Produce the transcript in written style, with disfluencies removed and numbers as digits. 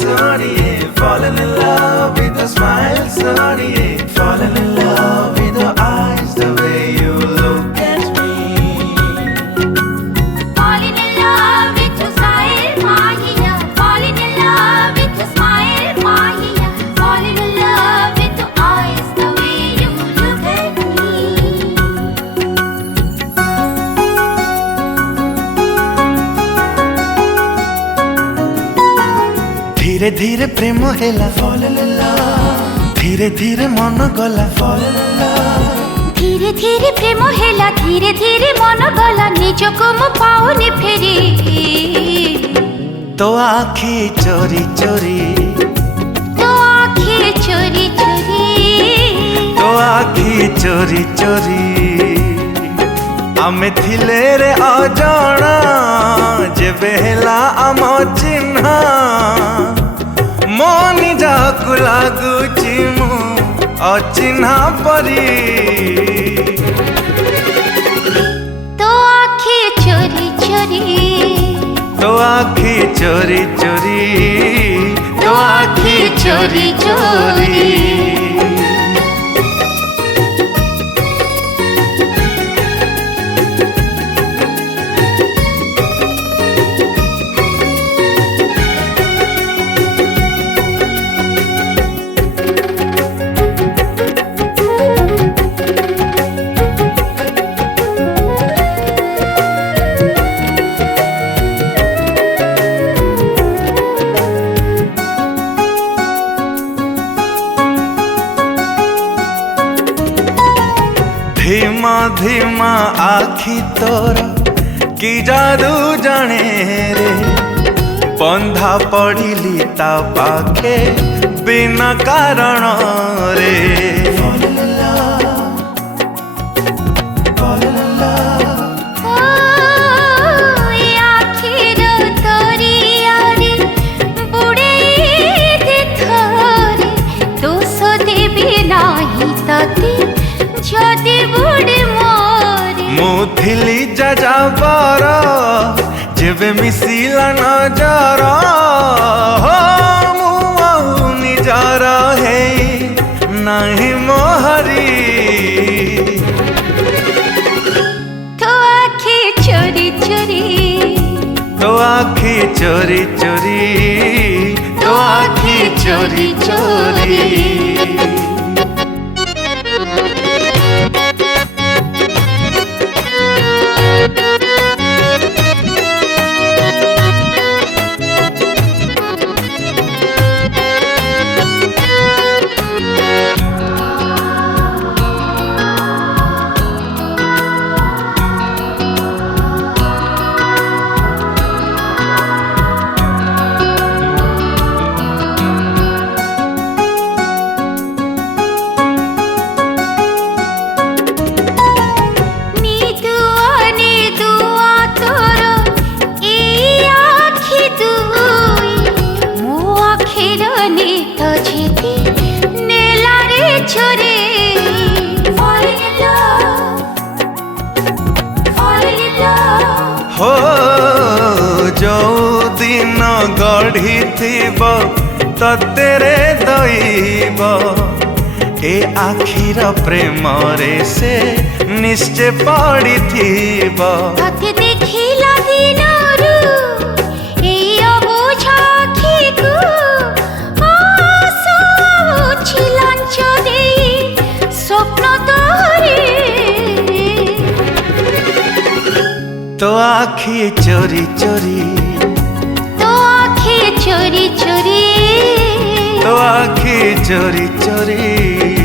सोनिए, falling in love with your smile सोनिए, falling in love with your eyes, the way you look at me. Falling in love with your smile, Mahiya. Falling in love with your smile, Mahiya. Falling in love with your eyes, the way you look at me. धीरे धीरे प्रेम हेला, falling in love. धीरे धीरे मन गला, falling in love. धीरे धीरे प्रेम हेला, धीरे धीरे मन गला, निजको मु पाउनी फेरी। तो आँखी चोरी चोरी, तो आँखी चोरी चोरी, तो आँखी चोरी चोरी, आमे थिले रे अजाना, जेबे हेला आम चिन्हा, मोनी जाकु लागुची मु अचिन्हा परी। तो आँखी चोरी चोरी, तो आँखी चोरी चोरी, तो आँखी चोरी चोरी। धीमा धीमा आखि तोर कि जादू जाने रे, बंधा पड़िली ता पाखे बिना कारण रे। मुथिली जाबर जेबे मिसिला नजर, हो मु निजर हे नहीं मोहरी। तो आँखी चोरी चोरी, तो आँखी चोरी चोरी, तो आँखी चोरी चोरी। हो जो दिन गढ़ी थीब तेरे दैब, ए आखिर प्रेम रे से निश्चय पड़ी थीब। देखिला दिनरू ए अबुझा आखिकु आसु छिलांच देई स्वप्न तोरे। तो आँखी चोरी चोरी, तो आँखी चोरी चोरी, तो आँखी चोरी चोरी।